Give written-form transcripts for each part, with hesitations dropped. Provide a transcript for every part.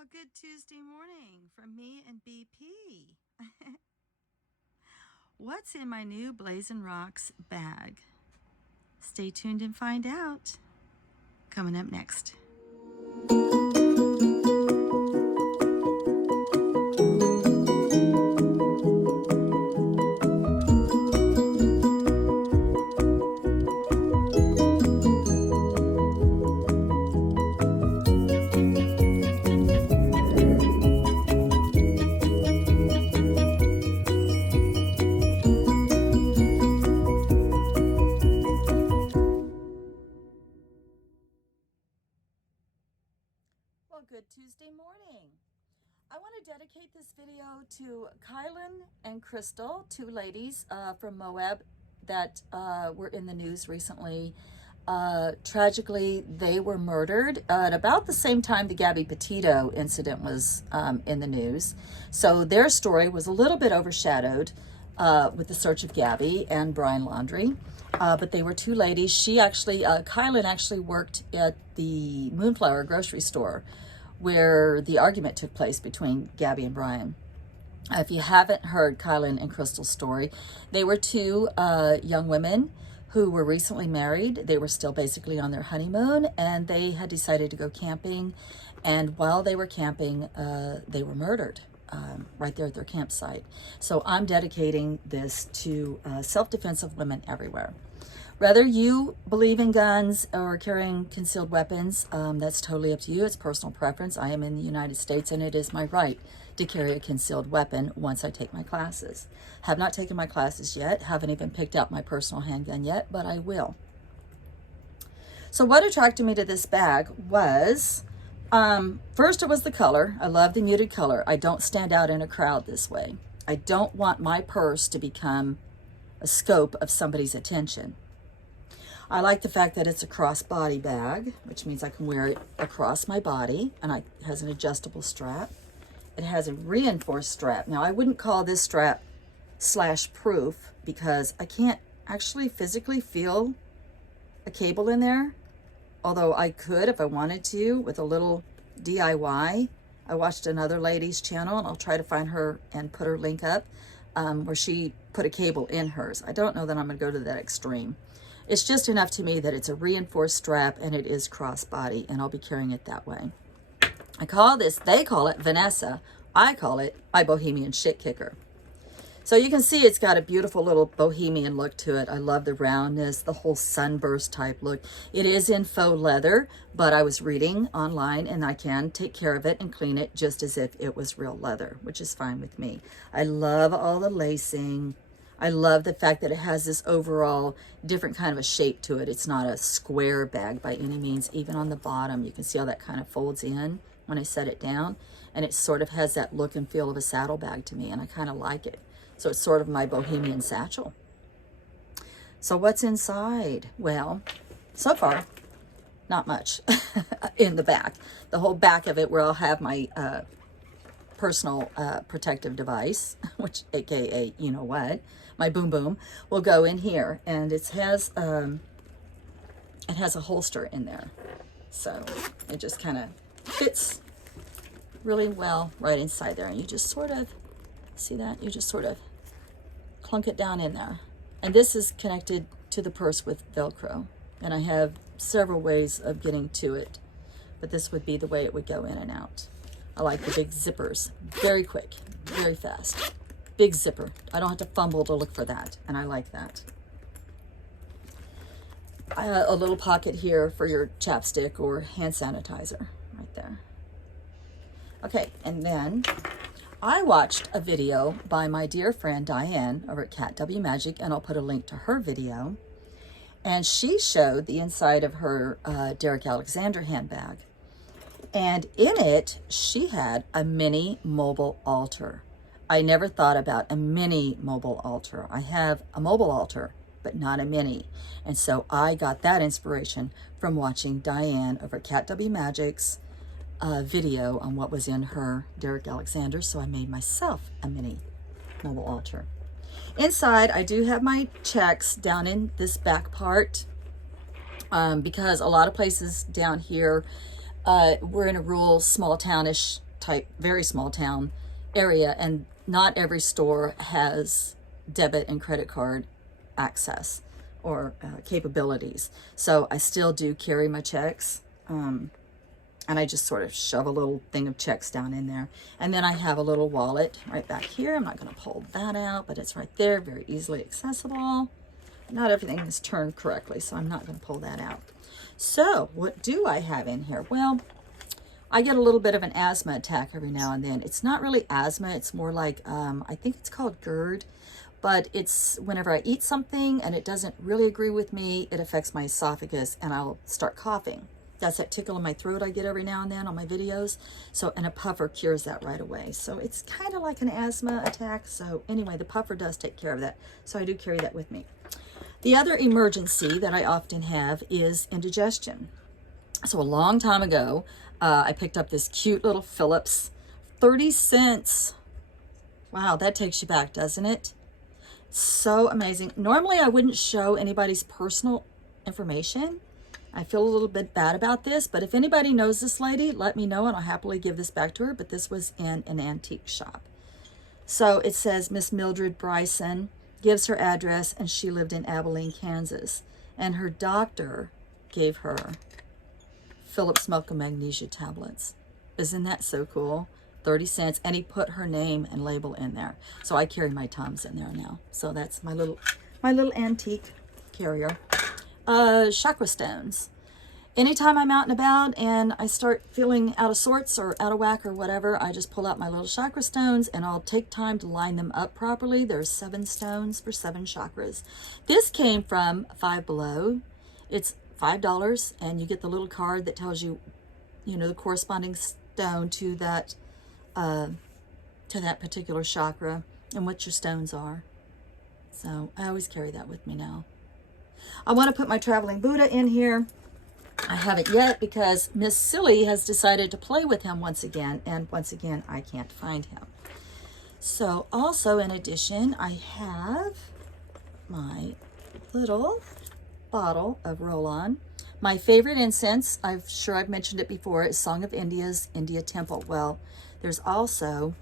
Well, good Tuesday morning from me and BP. What's in my new Blazin Roxx bag? Stay tuned and find out. Coming up next. Well, good Tuesday morning. I want to dedicate this video to Kylen and Crystal, two ladies from Moab that were in the news recently. Tragically, they were murdered at about the same time the Gabby Petito incident was in the news. So their story was a little bit overshadowed with the search of Gabby and Brian Laundrie. But they were two ladies. Kylen actually worked at the Moonflower grocery store where the argument took place between Gabby and Brian. If you haven't heard Kylen and Crystal's story, they were two young women who were recently married. They were still basically on their honeymoon, and they had decided to go camping. And while they were camping, they were murdered right there at their campsite. So I'm dedicating this to self-defense of women everywhere. Whether you believe in guns or carrying concealed weapons, that's totally up to you. It's personal preference. I am in the United States, and it is my right to carry a concealed weapon once I take my classes. Have not taken my classes yet. Haven't even picked out my personal handgun yet, but I will. So what attracted me to this bag was, first it was the color. I love the muted color. I don't stand out in a crowd this way. I don't want my purse to become a scope of somebody's attention. I like the fact that it's a crossbody bag, which means I can wear it across my body, and it has an adjustable strap. It has a reinforced strap. Now, I wouldn't call this strap slash-proof because I can't actually physically feel a cable in there, although I could if I wanted to with a little DIY. I watched another lady's channel, and I'll try to find her and put her link up, where she put a cable in hers. I don't know that I'm going to go to that extreme. It's just enough to me that it's a reinforced strap and it is crossbody, and I'll be carrying it that way. They call it Vanessa. I call it my Bohemian shit kicker. So you can see it's got a beautiful little bohemian look to it. I love the roundness, the whole sunburst type look. It is in faux leather, but I was reading online and I can take care of it and clean it just as if it was real leather, which is fine with me. I love all the lacing. I love the fact that it has this overall different kind of a shape to it. It's not a square bag by any means. Even on the bottom, you can see how that kind of folds in when I set it down. And it sort of has that look and feel of a saddlebag to me, and I kind of like it. So it's sort of my bohemian satchel. So what's inside? Well, so far, not much in the back. The whole back of it where I'll have my personal protective device, which aka you know what, my boom boom, will go in here, and it has a holster in there, so it just kind of fits really well right inside there, and you just sort of see that, you just sort of clunk it down in there. And this is connected to the purse with Velcro, and I have several ways of getting to it, but this would be the way it would go in and out. I like the big zippers. Very quick, very fast. Big zipper. I don't have to fumble to look for that, and I like that. A little pocket here for your chapstick or hand sanitizer right there. Okay, and then I watched a video by my dear friend Diane over at Cat W Magic, and I'll put a link to her video. And she showed the inside of her Derek Alexander handbag. And in it, she had a mini mobile altar. I never thought about a mini mobile altar. I have a mobile altar, but not a mini. And so I got that inspiration from watching Diane over at Cat W Magic's video on what was in her Derek Alexander. So I made myself a mini mobile altar. Inside, I do have my checks down in this back part because a lot of places down here, we're in a rural, small townish type, very small town area, and not every store has debit and credit card access or capabilities. So I still do carry my checks. And I just sort of shove a little thing of checks down in there. And then I have a little wallet right back here. I'm not going to pull that out, but it's right there, very easily accessible. Not everything is turned correctly, so I'm not going to pull that out. So what do I have in here? Well, I get a little bit of an asthma attack every now and then. It's not really asthma. It's more like, I think it's called GERD. But it's whenever I eat something and it doesn't really agree with me, it affects my esophagus and I'll start coughing. That's that tickle in my throat I get every now and then on my videos. So, and a puffer cures that right away. So it's kind of like an asthma attack. So anyway, the puffer does take care of that. So I do carry that with me. The other emergency that I often have is indigestion. So a long time ago, I picked up this cute little Phillips, 30 cents. Wow, that takes you back, doesn't it? So amazing. Normally I wouldn't show anybody's personal information. I feel a little bit bad about this, but if anybody knows this lady, let me know and I'll happily give this back to her. But this was in an antique shop. So it says Miss Mildred Bryson gives her address, and she lived in Abilene, Kansas. And her doctor gave her Phillips Milk and Magnesia tablets. Isn't that so cool? 30 cents, and he put her name and label in there. So I carry my Tums in there now. So that's my little antique carrier. Chakra stones. Anytime I'm out and about and I start feeling out of sorts or out of whack or whatever, I just pull out my little chakra stones and I'll take time to line them up properly. There's 7 stones for 7 chakras. This came from Five Below. It's $5 and you get the little card that tells you, you know, the corresponding stone to that particular chakra and what your stones are. So I always carry that with me now. I want to put my traveling Buddha in here. I haven't yet because Miss Silly has decided to play with him once again, and once again I can't find him. So also in addition, I have my little bottle of roll-on. My favorite incense, I'm sure I've mentioned it before, is Song of India's India Temple. Well, there's also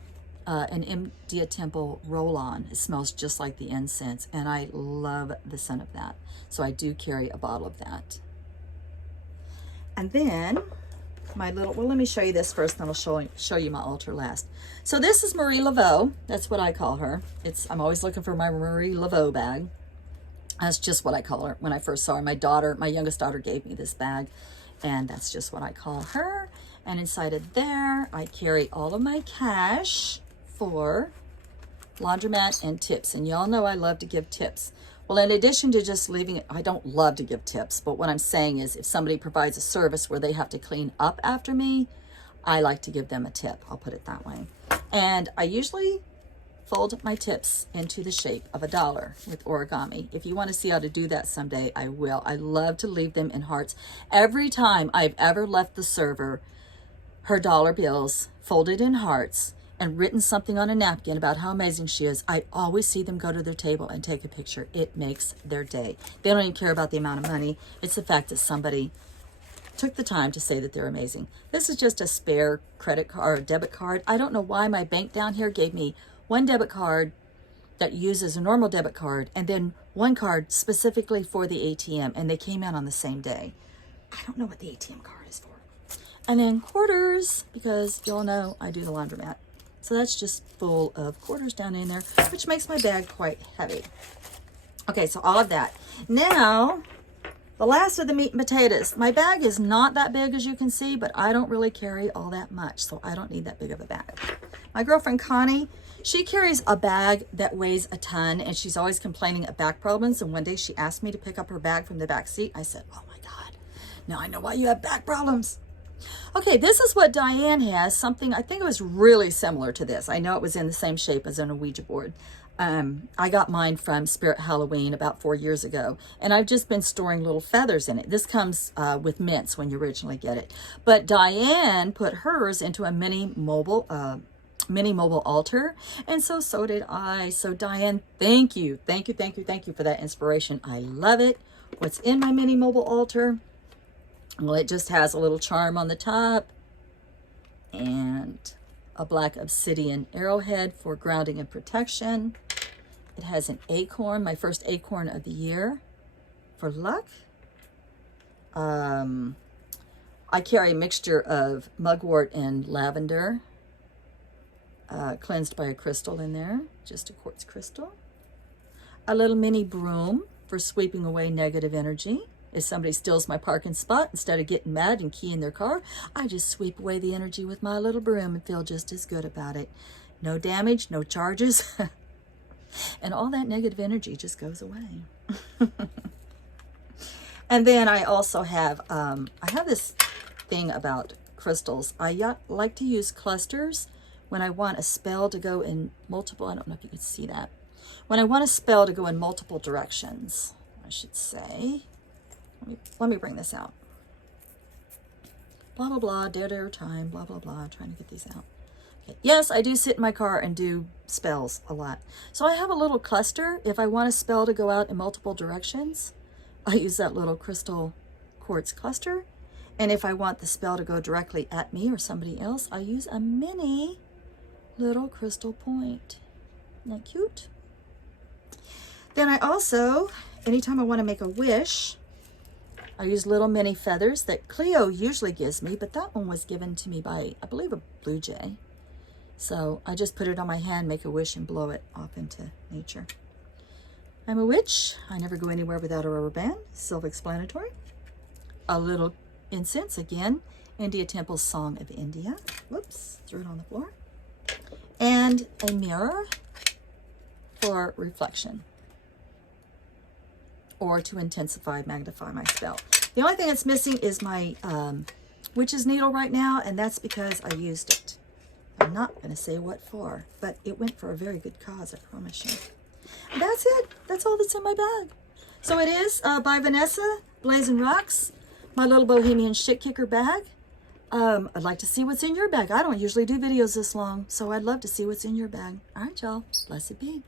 an India Temple roll-on. It smells just like the incense, and I love the scent of that. So I do carry a bottle of that. And then my little, well, let me show you this first, then I'll show you my altar last. So this is Marie Laveau. That's what I call her. I'm always looking for my Marie Laveau bag. That's just what I call her. When I first saw her, my youngest daughter gave me this bag, and that's just what I call her. And inside of there, I carry all of my cash for laundromat and tips. And y'all know I love to give tips. Well, in addition to just leaving it, I don't love to give tips, but what I'm saying is if somebody provides a service where they have to clean up after me, I like to give them a tip. I'll put it that way. And I usually fold my tips into the shape of $1 with origami. If you want to see how to do that someday, I will. I love to leave them in hearts. Every time I've ever left the server her dollar bills folded in hearts and written something on a napkin about how amazing she is, I always see them go to their table and take a picture. It makes their day. They don't even care about the amount of money. It's the fact that somebody took the time to say that they're amazing. This is just a spare credit card or debit card. I don't know why my bank down here gave me one debit card that uses a normal debit card and then one card specifically for the ATM, and they came out on the same day. I don't know what the ATM card is for. And then quarters, because y'all know I do the laundromat. So that's just full of quarters down in there, which makes my bag quite heavy. Okay, so all of that. Now, the last of the meat and potatoes. My bag is not that big, as you can see, but I don't really carry all that much, so I don't need that big of a bag. My girlfriend Connie, she carries a bag that weighs a ton, and she's always complaining of back problems. And one day she asked me to pick up her bag from the back seat. I said, oh my God, now I know why you have back problems. Okay, this is what Diane has, something, I think it was really similar to this. I know it was in the same shape as an Ouija board. I got mine from Spirit Halloween about 4 years ago, and I've just been storing little feathers in it. This comes with mints when you originally get it. But Diane put hers into a mini mobile altar, and so did I. So Diane, thank you for that inspiration. I love it. What's in my mini mobile altar? Well, it just has a little charm on the top, and a black obsidian arrowhead for grounding and protection. It has an acorn, my first acorn of the year, for luck. I carry a mixture of mugwort and lavender, cleansed by a crystal in there, just a quartz crystal. A little mini broom for sweeping away negative energy. If somebody steals my parking spot, instead of getting mad and keying their car, I just sweep away the energy with my little broom and feel just as good about it. No damage, no charges, and all that negative energy just goes away. And then I also have, I have this thing about crystals. I like to use clusters when I want a spell to go in multiple, I don't know if you can see that. When I want a spell to go in multiple directions, I should say. Let me bring this out. Blah, blah, blah, dare time, blah, blah, blah, trying to get these out. Okay. Yes, I do sit in my car and do spells a lot. So I have a little cluster. If I want a spell to go out in multiple directions, I use that little crystal quartz cluster. And if I want the spell to go directly at me or somebody else, I use a mini little crystal point. Isn't that cute? Then I also, anytime I want to make a wish, I use little mini feathers that Cleo usually gives me, but that one was given to me by, I believe, a blue jay. So I just put it on my hand, make a wish, and blow it off into nature. I'm a witch. I never go anywhere without a rubber band. Self-explanatory. A little incense, again, India Temple's Song of India. Whoops, threw it on the floor. And a mirror for reflection, or to intensify, magnify my spell. The only thing that's missing is my witch's needle right now, and that's because I used it. I'm not going to say what for, but it went for a very good cause, I promise you. And that's it. That's all that's in my bag. So it is by Vanessa, Blazin Roxx, my little bohemian shit kicker bag. I'd like to see what's in your bag. I don't usually do videos this long, so I'd love to see what's in your bag. All right, y'all. Blessed be.